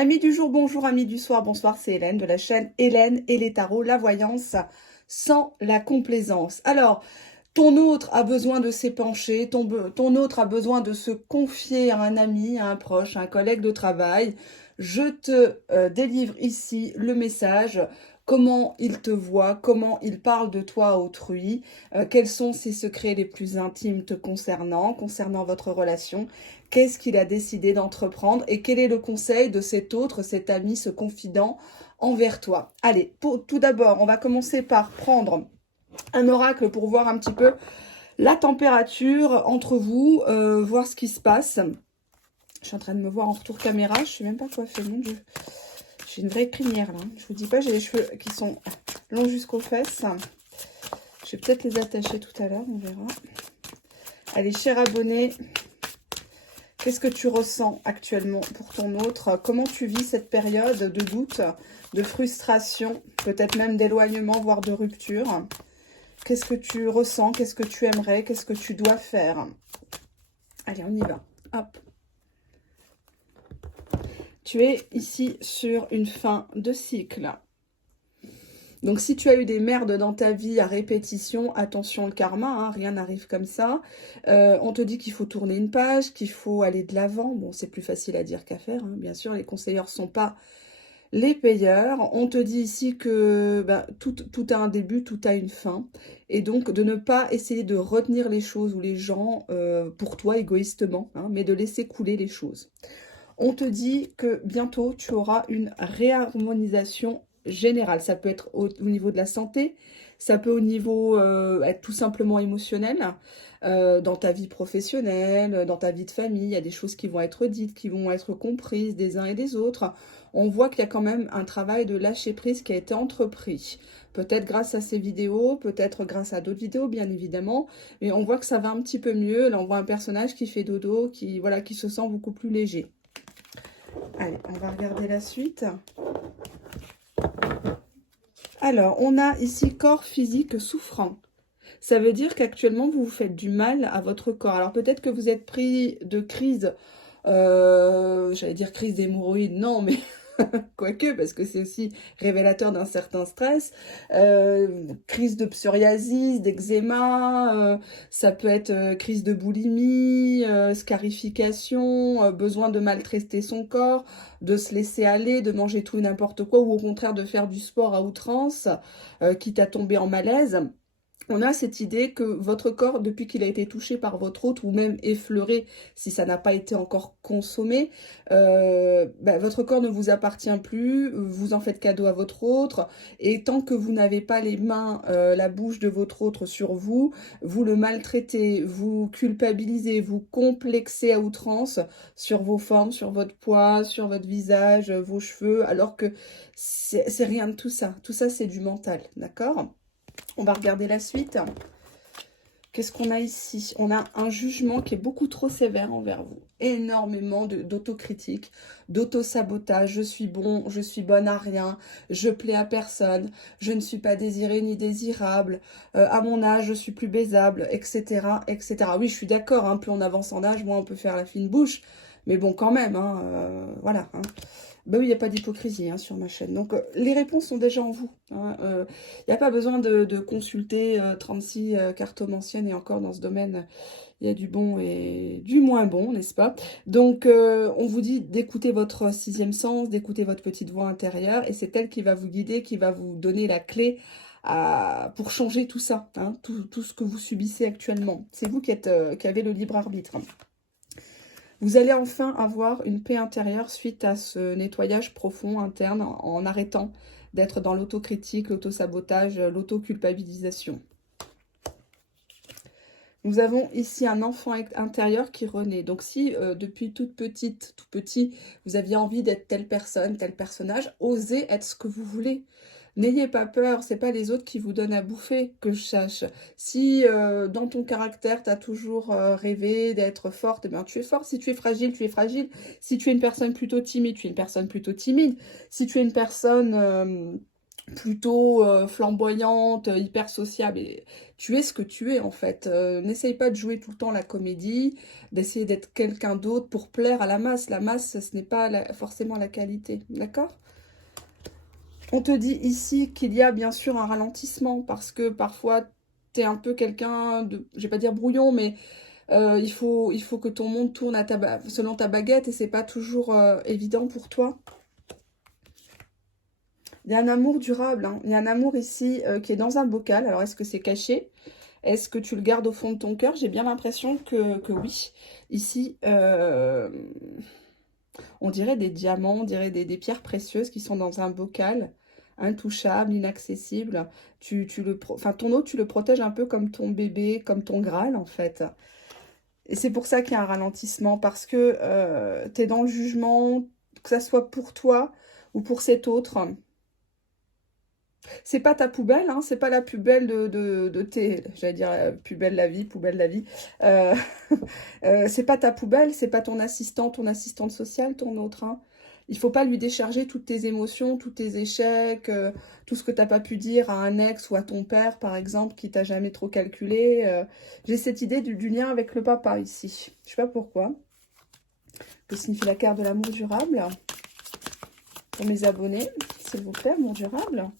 Amis du jour, bonjour, amis du soir, bonsoir, c'est Hélène de la chaîne Hélène et les tarots, la voyance sans la complaisance. Alors, ton autre a besoin de s'épancher, ton autre a besoin de se confier à un ami, à un proche, à un collègue de travail. Je te délivre ici le message, comment il te voit, comment il parle de toi à autrui, quels sont ses secrets les plus intimes te concernant votre relation, qu'est-ce qu'il a décidé d'entreprendre et quel est le conseil de cet autre, cet ami, ce confident envers toi. Allez, tout d'abord, on va commencer par prendre un oracle pour voir un petit peu la température entre vous, voir ce qui se passe. Je suis en train de me voir en retour caméra, je ne sais même pas quoi faire, mon Dieu. J'ai une vraie crinière là. Je vous dis pas, j'ai les cheveux qui sont longs jusqu'aux fesses. Je vais peut-être les attacher tout à l'heure, on verra. Allez, cher abonné, qu'est-ce que tu ressens actuellement pour ton autre? Comment tu vis cette période de doute, de frustration, peut-être même d'éloignement, voire de rupture? Qu'est-ce que tu ressens? Qu'est-ce que tu aimerais? Qu'est-ce que tu dois faire? Allez, on y va. Hop. Tu es ici sur une fin de cycle. Donc, si tu as eu des merdes dans ta vie à répétition, attention le karma, hein, rien n'arrive comme ça. On te dit qu'il faut tourner une page, qu'il faut aller de l'avant. Bon, c'est plus facile à dire qu'à faire, hein. Bien sûr, les conseillers ne sont pas les payeurs. On te dit ici que tout a un début, tout a une fin. Et donc, de ne pas essayer de retenir les choses ou les gens pour toi égoïstement, hein, mais de laisser couler les choses. On te dit que bientôt, tu auras une réharmonisation générale. Ça peut être au niveau de la santé, ça peut au niveau être tout simplement émotionnel, dans ta vie professionnelle, dans ta vie de famille. Il y a des choses qui vont être dites, qui vont être comprises des uns et des autres. On voit qu'il y a quand même un travail de lâcher prise qui a été entrepris. Peut-être grâce à ces vidéos, peut-être grâce à d'autres vidéos, bien évidemment. Mais on voit que ça va un petit peu mieux. Là, on voit un personnage qui fait dodo, qui se sent beaucoup plus léger. Allez, on va regarder la suite. Alors, on a ici corps physique souffrant. Ça veut dire qu'actuellement, vous vous faites du mal à votre corps. Alors, peut-être que vous êtes pris de crise, j'allais dire crise d'hémorroïdes, non, mais quoique, parce que c'est aussi révélateur d'un certain stress. Crise de psoriasis, d'eczéma, ça peut être crise de boulimie, scarification, besoin de maltraiter son corps, de se laisser aller, de manger tout et n'importe quoi, ou au contraire de faire du sport à outrance, quitte à tomber en malaise. On a cette idée que votre corps, depuis qu'il a été touché par votre hôte, ou même effleuré, si ça n'a pas été encore consommé, votre corps ne vous appartient plus, vous en faites cadeau à votre autre, et tant que vous n'avez pas les mains, la bouche de votre autre sur vous, vous le maltraitez, vous culpabilisez, vous complexez à outrance sur vos formes, sur votre poids, sur votre visage, vos cheveux, alors que c'est rien de tout ça. Tout ça, c'est du mental, d'accord ? On va regarder la suite. Qu'est-ce qu'on a ici? On a un jugement qui est beaucoup trop sévère envers vous. Énormément d'autocritique, d'auto-sabotage. Je suis bon, je suis bonne à rien, je plais à personne, je ne suis pas désirée ni désirable, à mon âge, je suis plus baisable, etc. etc. Oui, je suis d'accord, hein, plus on avance en âge, moins on peut faire la fine bouche. Mais bon, quand même, hein, voilà. Hein. Ben oui, il n'y a pas d'hypocrisie hein, sur ma chaîne. Donc, les réponses sont déjà en vous. Hein. Il n'y a pas besoin de consulter 36 cartomanciennes. Et encore, dans ce domaine, il y a du bon et du moins bon, n'est-ce pas? Donc, on vous dit d'écouter votre sixième sens, d'écouter votre petite voix intérieure. Et c'est elle qui va vous guider, qui va vous donner la clé pour changer tout ça. Hein, tout ce que vous subissez actuellement. C'est vous qui avez le libre arbitre. Vous allez enfin avoir une paix intérieure suite à ce nettoyage profond interne en arrêtant d'être dans l'autocritique, l'autosabotage, l'autoculpabilisation. Nous avons ici un enfant intérieur qui renaît. Donc si depuis toute petite, tout petit, vous aviez envie d'être telle personne, tel personnage, osez être ce que vous voulez. N'ayez pas peur, c'est pas les autres qui vous donnent à bouffer que je sache. Si dans ton caractère, tu as toujours rêvé d'être forte, eh bien, tu es forte. Si tu es fragile, tu es fragile. Si tu es une personne plutôt timide, tu es une personne plutôt timide. Si tu es une personne plutôt flamboyante, hyper sociable. Et tu es ce que tu es en fait. N'essaye pas de jouer tout le temps la comédie, d'essayer d'être quelqu'un d'autre pour plaire à la masse. La masse, ce n'est pas forcément la qualité, d'accord? On te dit ici qu'il y a bien sûr un ralentissement parce que parfois tu es un peu quelqu'un de, je vais pas dire brouillon, mais il faut que ton monde tourne selon ta baguette et c'est pas toujours évident pour toi. Il y a un amour durable, hein. Il y a un amour ici qui est dans un bocal. Alors, est-ce que c'est caché? Est-ce que tu le gardes au fond de ton cœur? J'ai bien l'impression que oui. Ici, on dirait des diamants, on dirait des pierres précieuses qui sont dans un bocal, intouchable, inaccessible. Enfin, ton eau, tu le protèges un peu comme ton bébé, comme ton Graal, en fait. Et c'est pour ça qu'il y a un ralentissement, parce que tu es dans le jugement, que ça soit pour toi ou pour cet autre. C'est pas ta poubelle, hein, c'est pas la plus belle de tes... J'allais dire plus belle la vie, poubelle la vie. Euh, c'est pas ta poubelle, c'est pas ton assistant, ton assistante sociale, ton autre. Hein. Il faut pas lui décharger toutes tes émotions, tous tes échecs, tout ce que t'as pas pu dire à un ex ou à ton père, par exemple, qui t'a jamais trop calculé. J'ai cette idée du lien avec le papa ici. Je sais pas pourquoi. Que signifie la carte de l'amour durable? Pour mes abonnés, s'il vous plaît, amour durable.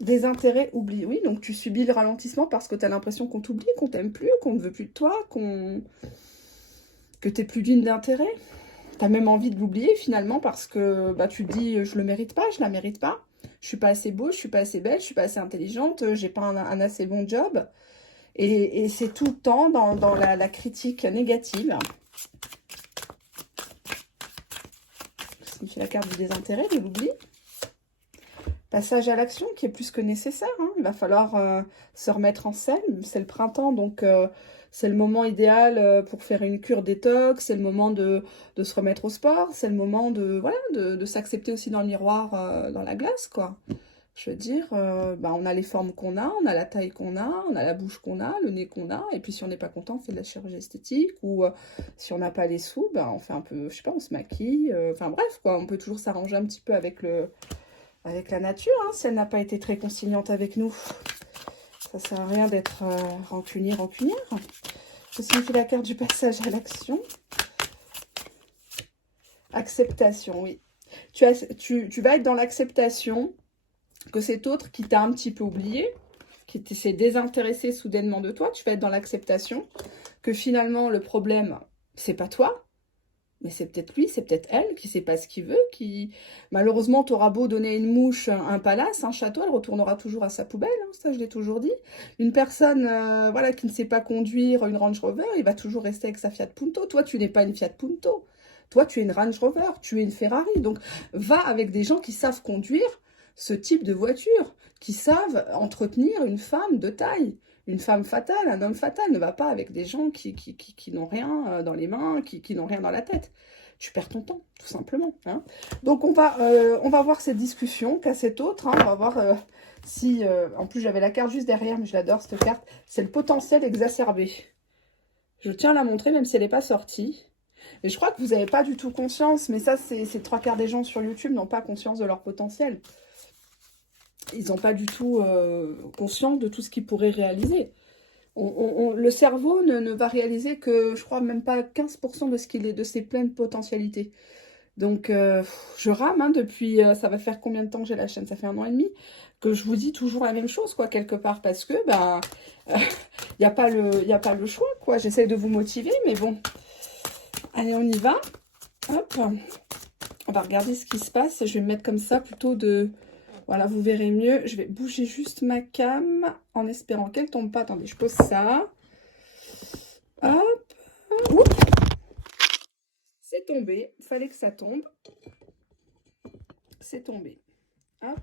Des intérêts oubliés. Oui, donc tu subis le ralentissement parce que tu as l'impression qu'on t'oublie, qu'on t'aime plus, qu'on ne veut plus de toi, que tu n'es plus digne d'intérêt. Tu as même envie de l'oublier finalement parce que bah, tu te dis je le mérite pas, je la mérite pas. Je suis pas assez beau, je suis pas assez belle, je suis pas assez intelligente, j'ai pas un assez bon job. Et c'est tout le temps dans la critique négative. Ça signifie la carte du désintérêt, de l'oubli. Passage à l'action qui est plus que nécessaire. Hein. Il va falloir se remettre en scène. C'est le printemps, donc c'est le moment idéal pour faire une cure détox. C'est le moment de se remettre au sport. C'est le moment voilà, de s'accepter aussi dans le miroir, dans la glace, quoi. Je veux dire, bah, on a les formes qu'on a, on a la taille qu'on a, on a la bouche qu'on a, le nez qu'on a. Et puis si on n'est pas content, on fait de la chirurgie esthétique. Ou si on n'a pas les sous, bah, on fait un peu, je sais pas, on se maquille. Enfin bref, quoi. On peut toujours s'arranger un petit peu avec la nature, hein, si elle n'a pas été très conciliante avec nous. Ça sert à rien d'être rancunière. Je signifie la carte du passage à l'action. Acceptation, oui. Tu vas être dans l'acceptation que cet autre qui t'a un petit peu oublié, qui s'est désintéressé soudainement de toi, tu vas être dans l'acceptation que finalement le problème, c'est pas toi, mais c'est peut-être lui, c'est peut-être elle qui sait pas ce qu'il veut, qui malheureusement t'auras beau donner une mouche, un palace, un château, elle retournera toujours à sa poubelle, hein, ça je l'ai toujours dit. Une personne voilà, qui ne sait pas conduire une Range Rover, il va toujours rester avec sa Fiat Punto. Toi tu n'es pas une Fiat Punto, toi tu es une Range Rover, tu es une Ferrari. Donc va avec des gens qui savent conduire ce type de voiture, qui savent entretenir une femme de taille. Une femme fatale, un homme fatal ne va pas avec des gens qui n'ont rien dans les mains, qui n'ont rien dans la tête. Tu perds ton temps, tout simplement. Hein. Donc, on va voir cette discussion qu'a cet autre. Hein. On va voir si... en plus, j'avais la carte juste derrière, mais je l'adore, cette carte. C'est le potentiel exacerbé. Je tiens à la montrer, même si elle n'est pas sortie. Et je crois que vous n'avez pas du tout conscience, mais ça, c'est 3/4 des gens sur YouTube n'ont pas conscience de leur potentiel. Ils n'ont pas du tout conscience de tout ce qu'ils pourraient réaliser. Le cerveau ne va réaliser que, je crois, même pas 15% de ce qu'il est, de ses pleines potentialités. Donc, je rame hein, depuis, ça va faire combien de temps que j'ai la chaîne? Ça fait 1 an et demi que je vous dis toujours la même chose, quoi, quelque part, parce que, bah, y a pas le choix, quoi. J'essaie de vous motiver, mais bon. Allez, on y va. Hop. On va regarder ce qui se passe. Je vais me mettre comme ça, plutôt de... Voilà, vous verrez mieux. Je vais bouger juste ma cam en espérant qu'elle ne tombe pas. Attendez, je pose ça. Hop. Oups. C'est tombé. Il fallait que ça tombe. C'est tombé. Hop.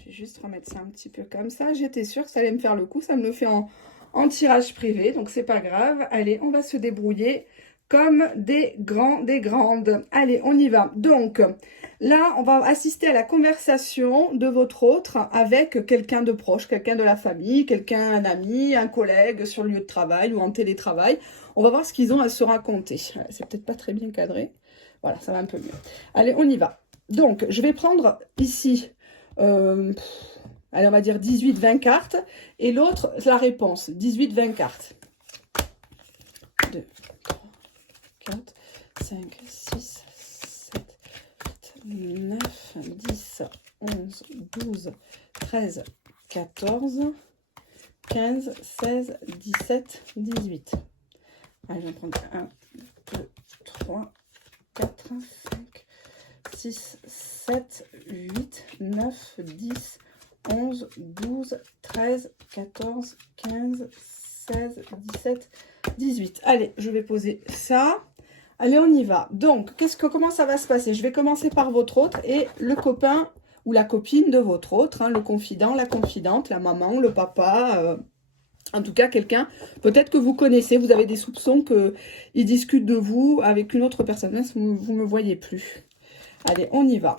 Je vais juste remettre ça un petit peu comme ça. J'étais sûre que ça allait me faire le coup. Ça me le fait en tirage privé. Donc, c'est pas grave. Allez, on va se débrouiller comme des grands, des grandes. Allez, on y va. Donc... Là, on va assister à la conversation de votre autre avec quelqu'un de proche, quelqu'un de la famille, quelqu'un, un ami, un collègue sur le lieu de travail ou en télétravail. On va voir ce qu'ils ont à se raconter. C'est peut-être pas très bien cadré. Voilà, ça va un peu mieux. Allez, on y va. Donc, je vais prendre ici Allez, on va dire 18-20 cartes. Et l'autre, la réponse, 18-20 cartes. 2, 3, 4, 5, 6, 7, 8, 9, 10, 11, 12, 13, 14, 15, 16, 17, 18. Allez, je vais prendre 1, 2, 3, 4, 5, 6, 7, 8, 9, 10, 11, 12, 13, 14, 15, 16, 17, 18. Allez, je vais poser ça. Allez, on y va. Donc, comment ça va se passer? Je vais commencer par votre autre et le copain ou la copine de votre autre, hein, le confident, la confidente, la maman, le papa, en tout cas quelqu'un, peut-être que vous connaissez, vous avez des soupçons qu'il discute de vous avec une autre personne, même si vous ne me voyez plus. Allez, on y va.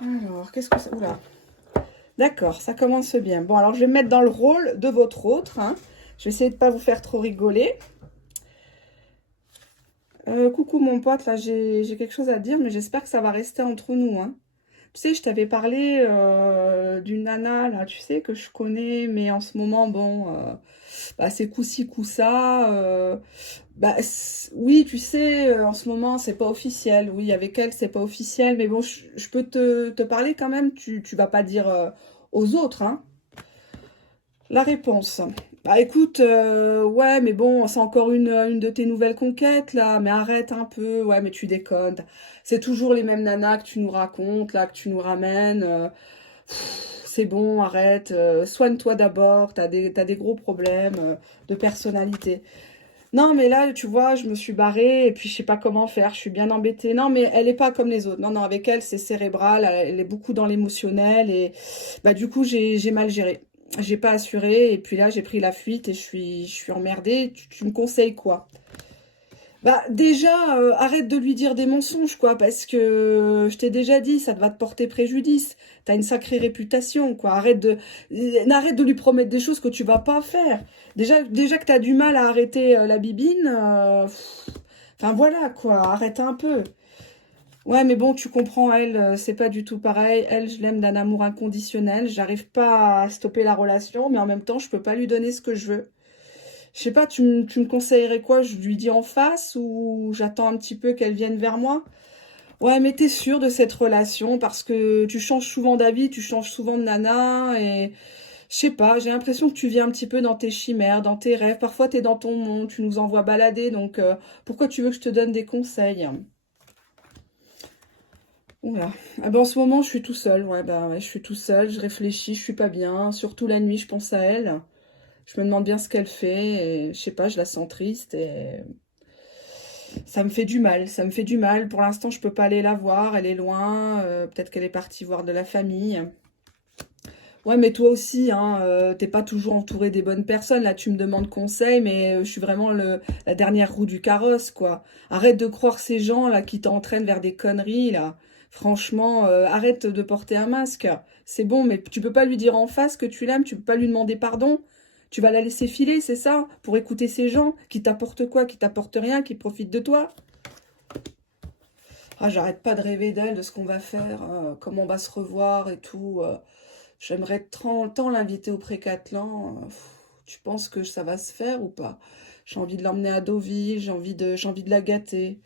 Alors, qu'est-ce que c'est? Oula. D'accord, ça commence bien. Bon, alors je vais me mettre dans le rôle de votre autre. Hein. Je vais essayer de ne pas vous faire trop rigoler. Coucou mon pote, là j'ai quelque chose à dire, mais j'espère que ça va rester entre nous. Hein. Tu sais, je t'avais parlé d'une nana, là, tu sais, que je connais, mais en ce moment, bon, bah, c'est coup-ci, coup-ça. Bah, oui, tu sais, en ce moment, c'est pas officiel. Oui, avec elle, c'est pas officiel, mais bon, je peux te parler quand même. Tu vas pas dire aux autres, hein. La réponse. Bah écoute, ouais, mais bon, c'est encore une de tes nouvelles conquêtes, là. Mais arrête un peu, ouais, mais tu déconnes. C'est toujours les mêmes nanas que tu nous racontes, là, que tu nous ramènes. C'est bon, arrête. Soigne-toi d'abord. T'as des gros problèmes de personnalité. Non, mais là, tu vois, je me suis barrée et puis je sais pas comment faire. Je suis bien embêtée. Non, mais elle est pas comme les autres. Non, non, avec elle, c'est cérébral. Elle est beaucoup dans l'émotionnel et bah du coup, j'ai mal géré. J'ai pas assuré et puis là, j'ai pris la fuite et je suis emmerdée. Tu me conseilles quoi? Bah déjà, arrête de lui dire des mensonges, quoi, parce que je t'ai déjà dit, ça va te porter préjudice. T'as une sacrée réputation, quoi. Arrête de lui promettre des choses que tu vas pas faire. Déjà que t'as du mal à arrêter la bibine, enfin voilà, quoi, arrête un peu. Ouais, mais bon, tu comprends, elle, c'est pas du tout pareil. Elle, je l'aime d'un amour inconditionnel. J'arrive pas à stopper la relation, mais en même temps, je peux pas lui donner ce que je veux. Je sais pas, tu me conseillerais quoi? Je lui dis en face ou j'attends un petit peu qu'elle vienne vers moi? Ouais, mais t'es sûre de cette relation parce que tu changes souvent d'avis, tu changes souvent de nana et je sais pas, j'ai l'impression que tu vis un petit peu dans tes chimères, dans tes rêves. Parfois t'es dans ton monde, tu nous envoies balader, donc pourquoi tu veux que je te donne des conseils? Oula. Ah ben, en ce moment je suis tout seul, ouais, bah ouais, je suis tout seul, je réfléchis, je suis pas bien, surtout la nuit je pense à elle. Je me demande bien ce qu'elle fait et je sais pas, je la sens triste et ça me fait du mal, ça me fait du mal. Pour l'instant, je peux pas aller la voir, elle est loin. Peut-être qu'elle est partie voir de la famille. Ouais, mais toi aussi, hein, t'es pas toujours entouré des bonnes personnes. Là, tu me demandes conseil, mais je suis vraiment la dernière roue du carrosse, quoi. Arrête de croire ces gens là qui t'entraînent vers des conneries, là. Franchement, arrête de porter un masque. C'est bon, mais tu peux pas lui dire en face que tu l'aimes, tu peux pas lui demander pardon. Tu vas la laisser filer, c'est ça? Pour écouter ces gens qui t'apportent quoi, qui t'apportent rien, qui profitent de toi. Ah, j'arrête pas de rêver d'elle, de ce qu'on va faire, comment on va se revoir et tout. J'aimerais tant l'inviter au Pré-Cattelan. Tu penses que ça va se faire ou pas? J'ai envie de l'emmener à Deauville, j'ai envie de la gâter.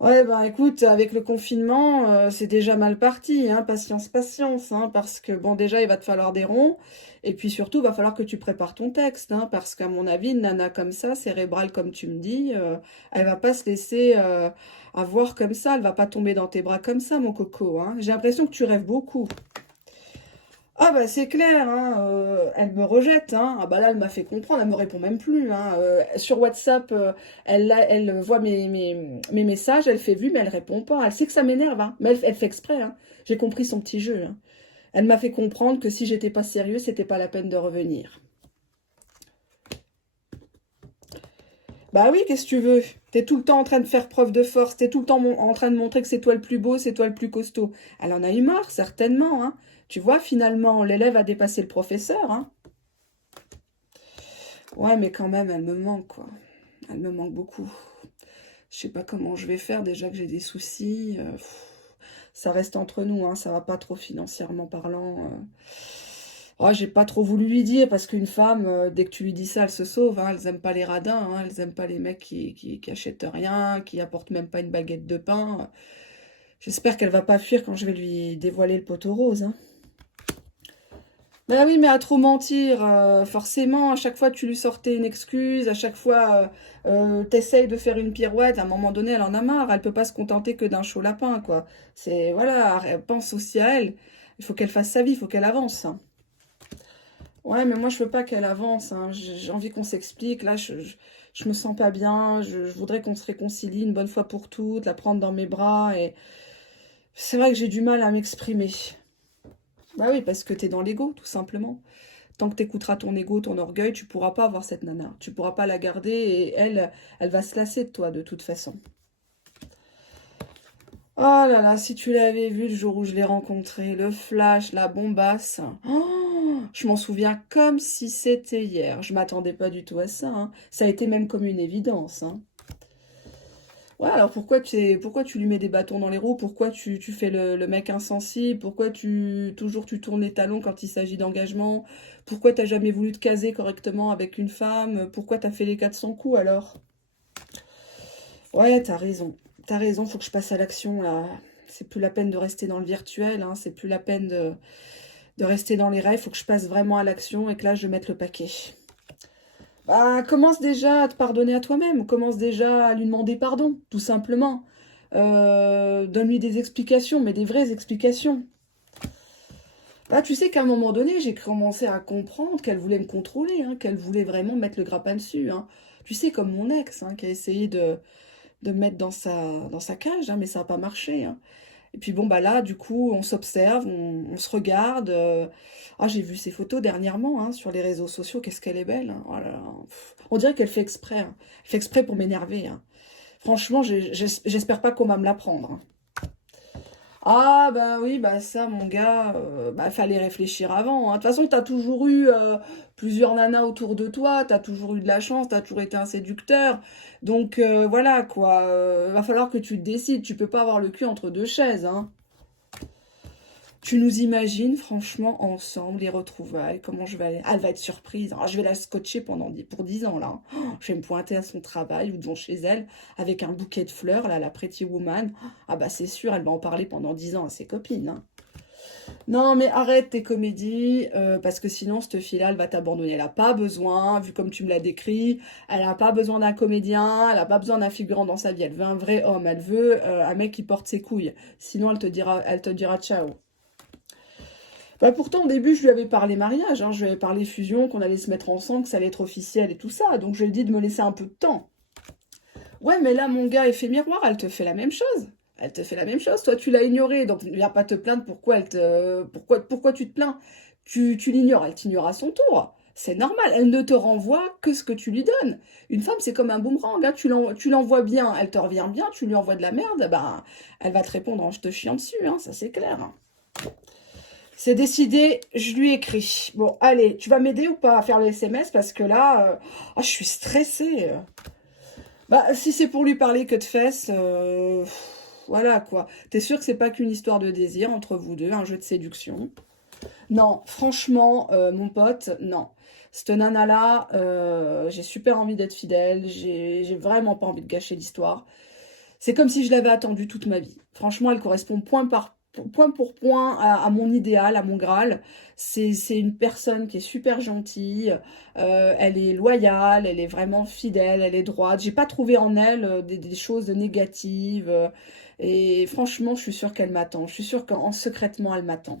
Ouais, bah écoute, avec le confinement, c'est déjà mal parti, hein. Patience, patience, hein, parce que bon, déjà, il va te falloir des ronds, et puis surtout, il va falloir que tu prépares ton texte, hein, parce qu'à mon avis, une nana comme ça, cérébrale comme tu me dis, elle va pas se laisser avoir comme ça, elle va pas tomber dans tes bras comme ça, mon coco, hein. J'ai l'impression que tu rêves beaucoup. Ah bah c'est clair, hein, elle me rejette, hein. Ah bah là elle m'a fait comprendre, elle me répond même plus, hein. Sur WhatsApp, elle voit mes messages, elle fait vu, mais elle répond pas. Elle sait que ça m'énerve, hein, mais elle fait exprès, hein. J'ai compris son petit jeu, hein. Elle m'a fait comprendre que si j'étais pas sérieux, c'était pas la peine de revenir. Bah oui, qu'est-ce que tu veux? T'es tout le temps en train de faire preuve de force, t'es tout le temps en train de montrer que c'est toi le plus beau, c'est toi le plus costaud. Elle en a eu marre, certainement, hein. Tu vois, finalement, l'élève a dépassé le professeur, hein. Ouais, mais quand même, elle me manque, quoi. Elle me manque beaucoup. Je sais pas comment je vais faire, déjà que j'ai des soucis. Ça reste entre nous, hein, ça va pas trop financièrement parlant. Oh, j'ai pas trop voulu lui dire, parce qu'une femme, dès que tu lui dis ça, elle se sauve, hein, elles aiment pas les radins, hein, elles aiment pas les mecs qui achètent rien, qui apportent même pas une baguette de pain. J'espère qu'elle va pas fuir quand je vais lui dévoiler le poteau rose, hein. Ben oui, mais à trop mentir, forcément, à chaque fois tu lui sortais une excuse, à chaque fois t'essayes de faire une pirouette, à un moment donné elle en a marre, elle peut pas se contenter que d'un chaud lapin, quoi. C'est, voilà, elle pense aussi à elle, il faut qu'elle fasse sa vie, il faut qu'elle avance, hein. Ouais, mais moi je veux pas qu'elle avance, hein. J'ai envie qu'on s'explique, là je me sens pas bien, je voudrais qu'on se réconcilie une bonne fois pour toutes, la prendre dans mes bras, et c'est vrai que j'ai du mal à m'exprimer. Bah oui, parce que t'es dans l'ego, tout simplement. Tant que t'écouteras ton ego, ton orgueil, tu pourras pas avoir cette nana. Tu pourras pas la garder et elle va se lasser de toi de toute façon. Oh là là, si tu l'avais vu le jour où je l'ai rencontré, le flash, la bombasse. Oh, je m'en souviens comme si c'était hier. Je m'attendais pas du tout à ça, hein. Ça a été même comme une évidence, hein. Ouais, alors pourquoi tu lui mets des bâtons dans les roues? Pourquoi tu fais le mec insensible? Pourquoi toujours tu tournes les talons quand il s'agit d'engagement? Pourquoi t'as jamais voulu te caser correctement avec une femme? Pourquoi t'as fait les 400 coups alors? Ouais, t'as raison. T'as raison, faut que je passe à l'action là. C'est plus la peine de rester dans le virtuel, hein. C'est plus la peine de rester dans les rêves. Faut que je passe vraiment à l'action et que là je mette le paquet. Bah, commence déjà à te pardonner à toi-même, commence déjà à lui demander pardon, tout simplement. Donne-lui des explications, mais des vraies explications. Bah, tu sais qu'à un moment donné, j'ai commencé à comprendre qu'elle voulait me contrôler, hein, qu'elle voulait vraiment mettre le grappin dessus, hein. Tu sais, comme mon ex, hein, qui a essayé de me mettre dans sa cage, hein, mais ça n'a pas marché, hein. Et puis bon, bah là, du coup, on s'observe, on se regarde. Ah, j'ai vu ses photos dernièrement, hein, sur les réseaux sociaux. Qu'est-ce qu'elle est belle, hein. Oh là là. On dirait qu'elle fait exprès, hein. Elle fait exprès pour m'énerver, hein. Franchement, j'espère pas qu'on va me la prendre, hein. Ah bah oui, bah ça, mon gars, bah fallait réfléchir avant, hein. De toute façon, t'as toujours eu plusieurs nanas autour de toi, t'as toujours eu de la chance, t'as toujours été un séducteur. Donc voilà, quoi. Va falloir que tu te décides. Tu peux pas avoir le cul entre deux chaises, hein. Tu nous imagines, franchement, ensemble, les retrouvailles, comment je vais aller. Elle va être surprise. Ah, je vais la scotcher pour 10 ans, là. Oh, je vais me pointer à son travail ou devant chez elle avec un bouquet de fleurs, là, la Pretty Woman. Ah bah c'est sûr, elle va en parler pendant 10 ans à ses copines, hein. Non, mais arrête tes comédies, parce que sinon, cette fille-là, elle va t'abandonner. Elle n'a pas besoin, vu comme tu me l'as décrit, elle n'a pas besoin d'un comédien, elle n'a pas besoin d'un figurant dans sa vie. Elle veut un vrai homme, elle veut un mec qui porte ses couilles. Sinon, elle te dira ciao. Bah pourtant, au début, je lui avais parlé mariage, hein, je lui avais parlé fusion, qu'on allait se mettre ensemble, que ça allait être officiel et tout ça. Donc, je lui ai dit de me laisser un peu de temps. Ouais, mais là, mon gars, effet miroir, elle te fait la même chose. Elle te fait la même chose. Toi, tu l'as ignorée, donc viens pas te plaindre pourquoi tu te plains. Tu l'ignores, elle t'ignore à son tour. C'est normal, elle ne te renvoie que ce que tu lui donnes. Une femme, c'est comme un boomerang, hein. Tu l'envoies bien, elle te revient bien. Tu lui envoies de la merde, bah, elle va te répondre en je te chiant dessus, hein, ça c'est clair, hein. C'est décidé, je lui écris. Bon, allez, tu vas m'aider ou pas à faire le SMS parce que là, je suis stressée. Bah, si c'est pour lui parler que de fesses, voilà quoi. T'es sûr que c'est pas qu'une histoire de désir entre vous deux, un jeu de séduction? Non, franchement, mon pote, non. Cette nana-là, j'ai super envie d'être fidèle, j'ai vraiment pas envie de gâcher l'histoire. C'est comme si je l'avais attendue toute ma vie. Franchement, elle correspond point pour point à mon idéal, à mon Graal. C'est une personne qui est super gentille, elle est loyale, elle est vraiment fidèle, elle est droite. J'ai pas trouvé en elle des choses négatives. Et franchement, je suis sûre qu'elle m'attend. Je suis sûre qu'en secrètement, elle m'attend.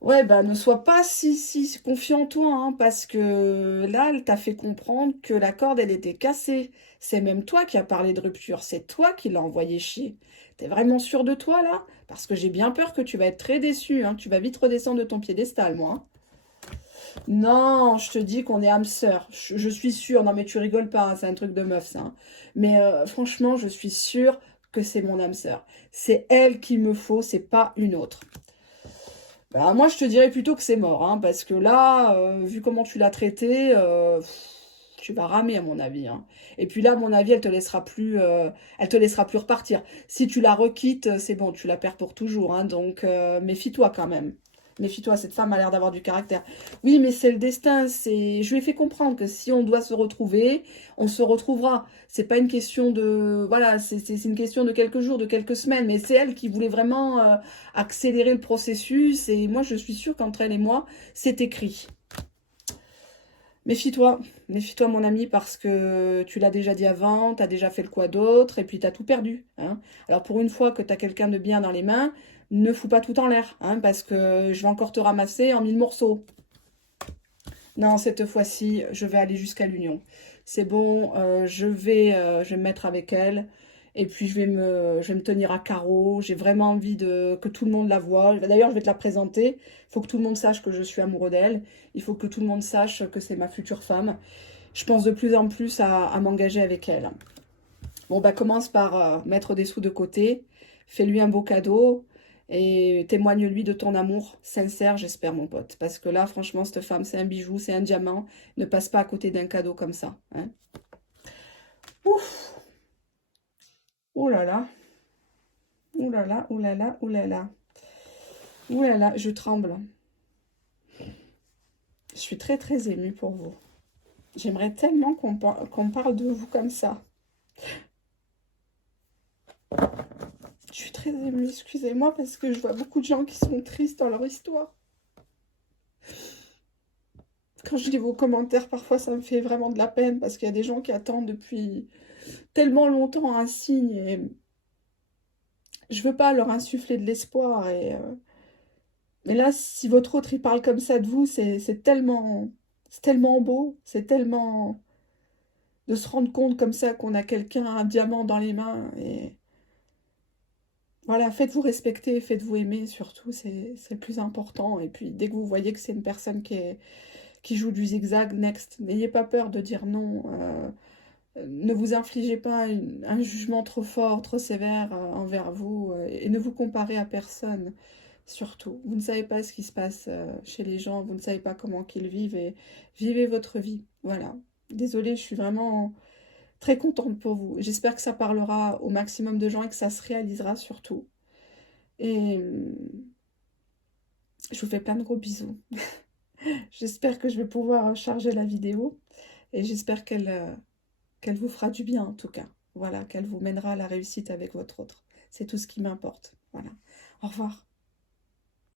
Ouais, bah ne sois pas si confiant en toi, hein, parce que là, elle t'a fait comprendre que la corde, elle était cassée. C'est même toi qui as parlé de rupture, c'est toi qui l'as envoyé chier. T'es vraiment sûr de toi, là? Parce que j'ai bien peur que tu vas être très déçu, hein. Tu vas vite redescendre de ton piédestal, moi, hein. Non, je te dis qu'on est âme sœur. Je suis sûre. Non, mais tu rigoles pas, hein, c'est un truc de meuf, ça, hein. Mais franchement, je suis sûre que c'est mon âme sœur. C'est elle qu'il me faut, c'est pas une autre. Bah, moi, je te dirais plutôt que c'est mort, hein, parce que là, vu comment tu l'as traité, tu vas ramer à mon avis, hein. Et puis là, à mon avis, elle te laissera plus repartir. Si tu la requittes, c'est bon, tu la perds pour toujours, hein. Donc, méfie-toi quand même. Méfie-toi, cette femme a l'air d'avoir du caractère. Oui, mais c'est le destin. Je lui ai fait comprendre que si on doit se retrouver, on se retrouvera. C'est pas une question de, voilà, c'est une question de quelques jours, de quelques semaines. Mais c'est elle qui voulait vraiment accélérer le processus. Et moi, je suis sûre qu'entre elle et moi, c'est écrit. Méfie-toi, méfie-toi mon ami, parce que tu l'as déjà dit avant, tu as déjà fait le quoi d'autre, et puis tu as tout perdu, hein. Alors pour une fois que tu as quelqu'un de bien dans les mains, ne fous pas tout en l'air, hein, parce que je vais encore te ramasser en 1000 morceaux. Non, cette fois-ci, je vais aller jusqu'à l'union. C'est bon, je vais me mettre avec elle. Et puis, je vais me tenir à carreau. J'ai vraiment envie que tout le monde la voie. D'ailleurs, je vais te la présenter. Il faut que tout le monde sache que je suis amoureux d'elle. Il faut que tout le monde sache que c'est ma future femme. Je pense de plus en plus à m'engager avec elle. Bon, bah, commence par mettre des sous de côté. Fais-lui un beau cadeau. Et témoigne-lui de ton amour sincère, j'espère, mon pote. Parce que là, franchement, cette femme, c'est un bijou, c'est un diamant. Ne passe pas à côté d'un cadeau comme ça, hein. Ouf. Oh là là. Oh là là, oh là là, oh là là. Oh là là, je tremble. Je suis très très émue pour vous. J'aimerais tellement qu'on parle de vous comme ça. Je suis très émue, excusez-moi, parce que je vois beaucoup de gens qui sont tristes dans leur histoire. Quand je lis vos commentaires, parfois ça me fait vraiment de la peine, parce qu'il y a des gens qui attendent depuis tellement longtemps un signe, et je veux pas leur insuffler de l'espoir. Mais là, si votre autre il parle comme ça de vous, c'est tellement beau, c'est tellement de se rendre compte comme ça qu'on a quelqu'un, un diamant dans les mains. Et voilà, faites-vous respecter, faites-vous aimer surtout, c'est le plus important. Et puis dès que vous voyez que c'est une personne qui joue du zigzag, next. N'ayez pas peur de dire non. Ne vous infligez pas un jugement trop fort, trop sévère envers vous, et ne vous comparez à personne. Surtout, vous ne savez pas ce qui se passe chez les gens, vous ne savez pas comment qu'ils vivent, et vivez votre vie. Voilà. Désolée, je suis vraiment très contente pour vous. J'espère que ça parlera au maximum de gens et que ça se réalisera surtout. Et je vous fais plein de gros bisous. J'espère que je vais pouvoir charger la vidéo, et j'espère qu'elle vous fera du bien en tout cas. Voilà, qu'elle vous mènera à la réussite avec votre autre. C'est tout ce qui m'importe. Voilà. Au revoir.